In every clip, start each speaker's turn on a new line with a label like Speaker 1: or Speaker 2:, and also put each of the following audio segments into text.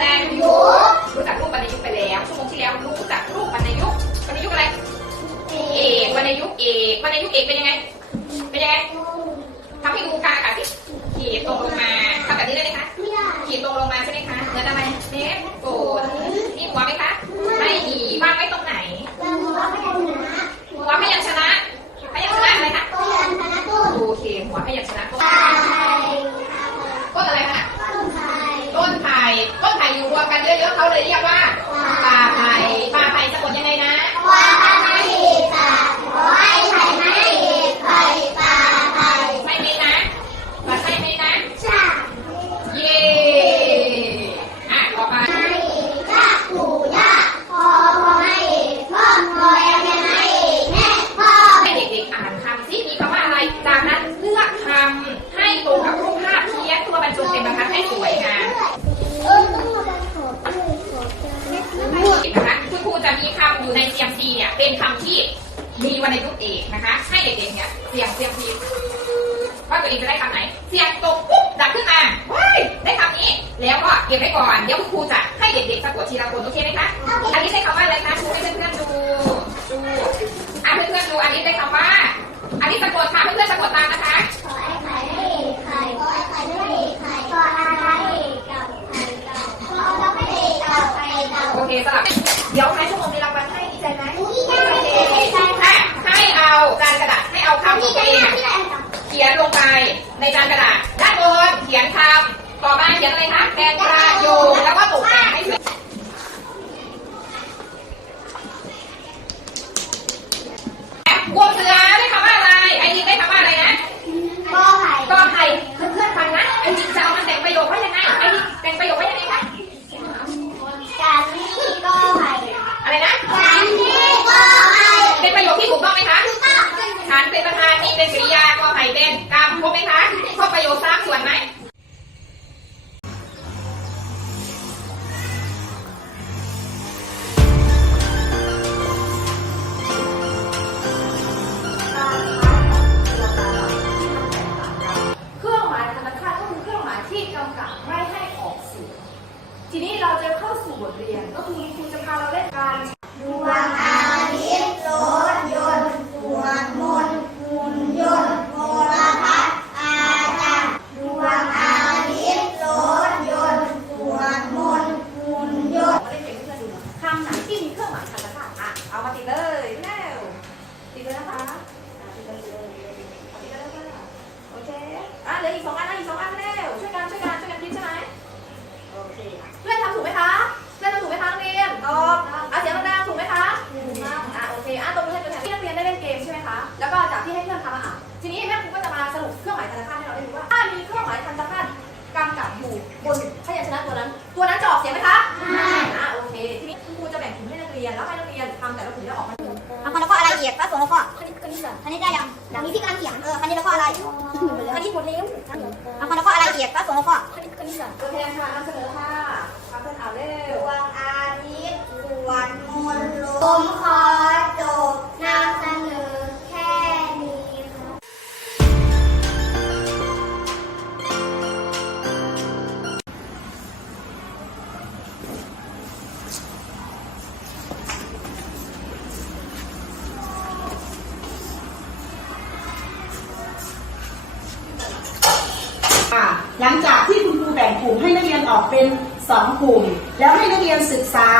Speaker 1: วรรณยุกต์รู้จักรูปวรรณยุกต์ไปแล้วชั่วโมงที่แล้วรู้จักรูปวรรณยุกต์วรรณยุกต์อะไรเอกวรรณยุกต์เอกวรรณยุกต์เอกเป็นยังไง เป็นยังไงทำให้ดูกลางอากาศที่ขีดตรงลงมาทำแบบนี้ได้ไหมคะขีดตรงลงมาใช่ไหมคะเหมือนอะไรเนฟโกดมีหัวไหมคะ ไม่มีว่างไว้ตรงไหน หัวพยัญชนะ พยัญชนะอะไรคะโอเค หัวพยัญชนะต้นต้นอะไรคะ ต้นไผ่ต้นไผ่อยู่รวมกันเยอะๆเขาเลยเรียกว่าป่าไผ่ป่าไผ่สะกดยังไงนะ ใช่ไหมนะป่าใช่ไหมนะ เย้อะต่อไปให้เด็กๆอ่านคำซิมีคำว่าอะไร จากนั้นเลือกคำให้ตรงกับรูปภาพเขียนตัวบรรจุเต็มบรรทัดให้สวยงามนะคะคุณครูจะมีคำอยู่ใน CMC เป็นคำที่มีวรรณยุกต์เอกนะคะ ให้เด็กๆเนี่ยเสียง CMC ว่าตัวเองจะได้คำไหน เสียงตกปุ๊บดังขึ้นมาว้ายได้คำนี้ แล้วก็เก็บไว้ก่อน เดี๋ยวคุณครูจะให้เด็กๆสะกดทีละคนโอเคไหมคะ อันนี้ใช้คำว่าอะไรคะชูให้เพื่อนๆดู ดูอะเพื่อนๆดู อันนี้ได้คำว่า อันนี้สะกดค่ะเพื่อนๆสะกดตามนะคะโอเคสลับำตัวเองอะเขียนลงไปในจานกระดาษด้านบนเขียนคำต่อมาเขียนอะไรคะแทนประโยคแล้วก็ตกแต่งให้สวยอะบวกเสือได้ค่ะำเสน
Speaker 2: อค่ะทำเพื่อนอ่านเร็ดววงอา
Speaker 3: ทิตย์สวดมนต์ลมขอจบนำเสนอแค่นี้ค่ะ
Speaker 4: หลังจากที่คุณครูแบ่งกลุ่มให้ ออกเป็นสองกลุ่ม แล้วให้นักเรียนศึกษา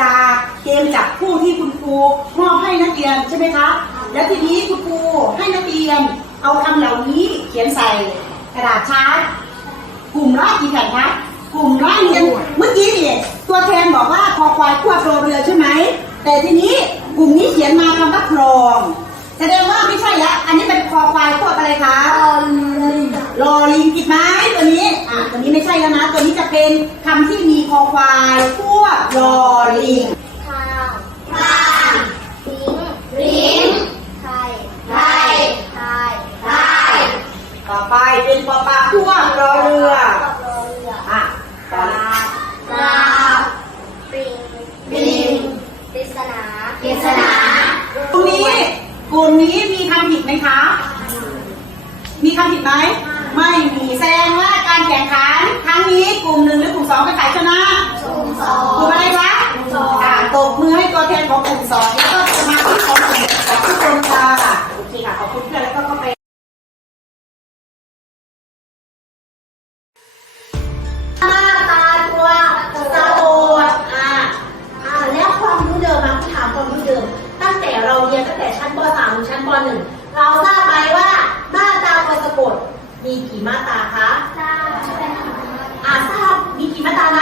Speaker 4: จากเกมจับคู่ที่คุณครูมอบให้นักเรียนใช่ไหมคะแล้วทีนี้คุณครูให้นักเรียนเอาคำเหล่านี้เขียนใส่กระดาษชาร์ตกลุ่มละกี่แผ่นคะกลุ่มละหนึ่งเมื่อกี้นี่ตัวแทนบอกว่าคอควายควบโรเรือใช่ไหมแต่ทีนี้กลุ่มนี้เขียนมาคำว่าโครงแสดงว่าไม่ใช่ละอันนี้เป็นคอควายควบอะไรคะ รอลิงผิดไหมตัวนี้ อะตัวนี้ไม่ใช่แล้วนะ ตัวนี้จะเป็นคำที่มีคอควายควบรอลิง
Speaker 3: ข้าวข้าวลิงลิงไทยไทยไทยไทย
Speaker 4: ต่อไปเป็นปอปลาควบรอเรือ
Speaker 3: รอเรือ
Speaker 4: อะ
Speaker 3: ปลาปลาปริงปริงปริศนาปริศนา
Speaker 4: ตรงนี้กลุ่มนี้มีคำผิดไหมคะ มีคำผิดไหมไม่มีแสดงว่าการแข่งขันครั้ง นี้กลุ่มหนึ่งหรือกลุ่มสองเป็นฝ่ายชนะกลุ่มสองกลุ่มอะไรคะอ่าตบมือให้ตัวแทนของกลุ่มสองแล้วก็สมาชิกของกลุ่มของทุกคนค่ะโอเคค่ะขอบคุณเพื่อนแล้วก็เข้าไป
Speaker 5: หน้าตาตัวสะโอดอ่าอ่าแล้วความรู้เดิมมาถามความรู้เดิมตั้งแต่เราเรียนตั้งแต่ชั้นป .3 ถึงชั้นป .1 เราทราบไหมว่ามาตราตัวสะกดมีกี่มาตราคะอ่าท ราบมี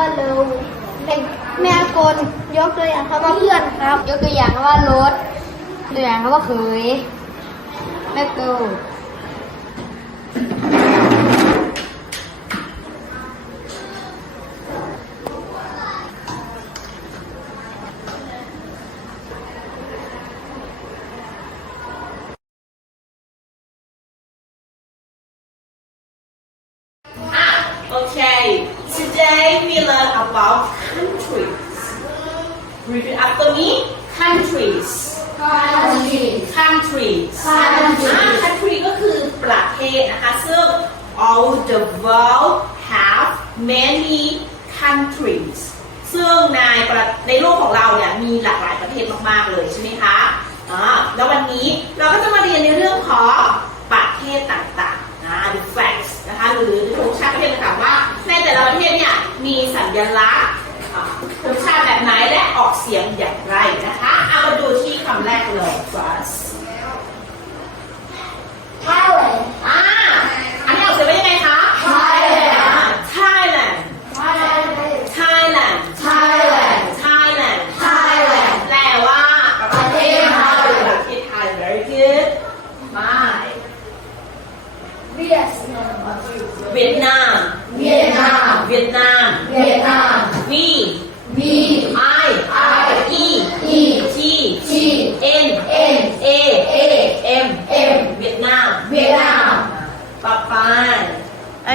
Speaker 5: ว่าเร็วเป็
Speaker 3: นแม่กลยกตัวอย่างคำว่าเพื่อนครับ ยกตัวอย่างคำว่ารถตัวอย่างคำว่าเขยแม่กรู
Speaker 5: Okay, today we learn about countries. Repeat after me. Countries. Countries. Countries. อ่า country ก็คือประเทศนะคะ ซึ่ง all the world have many countries ซึ่งในประในโลกของเราเนี่ยมีหลากหลายประเทศมากๆเลยใช่ไหมคะอ่าแล้ววันนี้เราก็จะมาเรียนในเรื่องของประเทศต่างๆนะ the facts นะคะ หรือธงชาติประเทศต่างๆว่าใน แต่ละประเทศเนี่ยมีสัญลักษณ์อ่าธงชาติแบบไหนและออกเสียงอย่างไร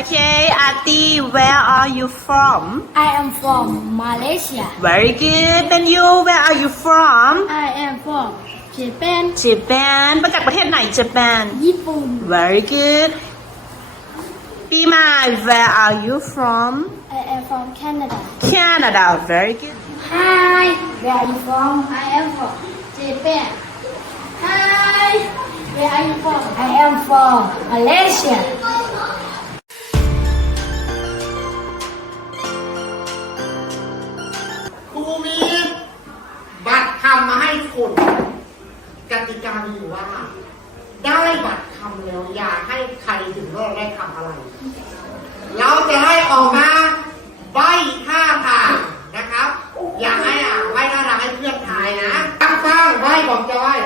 Speaker 5: Okay, Ati, where are you from?
Speaker 3: I am from Malaysia
Speaker 5: Very good. And you, where are you from?
Speaker 3: I am from Japan
Speaker 5: Japan. มาจากประเทศไหน Japan?
Speaker 3: ญี่ปุ่น
Speaker 5: Very good. Pimai, where are you from?
Speaker 3: I am from Canada
Speaker 5: Canada. Very good.
Speaker 3: Hi where are you from I am from Japan Hi where are you from I am from Malaysia
Speaker 6: ติกามีอยู่ว่า ได้บัตรคำแล้วอย่าให้ใครถึงรอดได้คำอะไร เราจะให้ออกมาใบท่าทางนะครับ อย่าให้อะใบท่าทางให้เพื่อนทายนะตั้งตั้งใบบอกจอย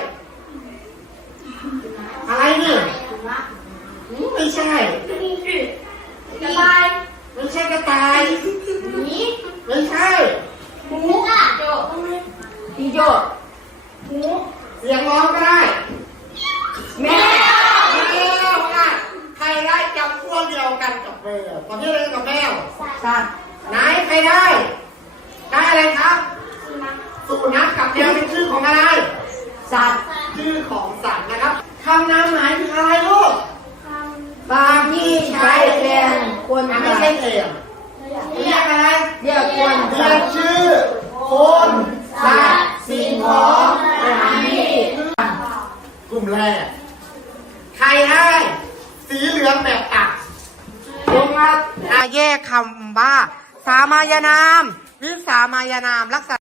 Speaker 6: อะไรนี่ไม่ใช่
Speaker 3: กระต่าย
Speaker 6: ไม่ใช่กระต่ายไม่ใช่
Speaker 3: หมูอะโจ
Speaker 6: พี่โยเสียงร้องก็ได้ แม่แมวอะใครได้จำพวกเดียวกัน กับแมวตอนนี้เราเล่นกับแมวสัตว์ไหนใครได้ ได้อะไรครับ สุนัขกับแมวเป็นชื่อของอะไร สัตว์ ชื่อของสัตว์นะครับคำนามหมายถึงอะไรลูกบางที่ใช้เรียนควรไม่ใช่เรียนเรียกอะไร เรียกควรเรียกชื่อ คนสัตว์สิ่งของสถานที่กลุ่มแรก ใครได้สีเหลืองแบบตัดลงมายานามหรือสามายานามลักษณะ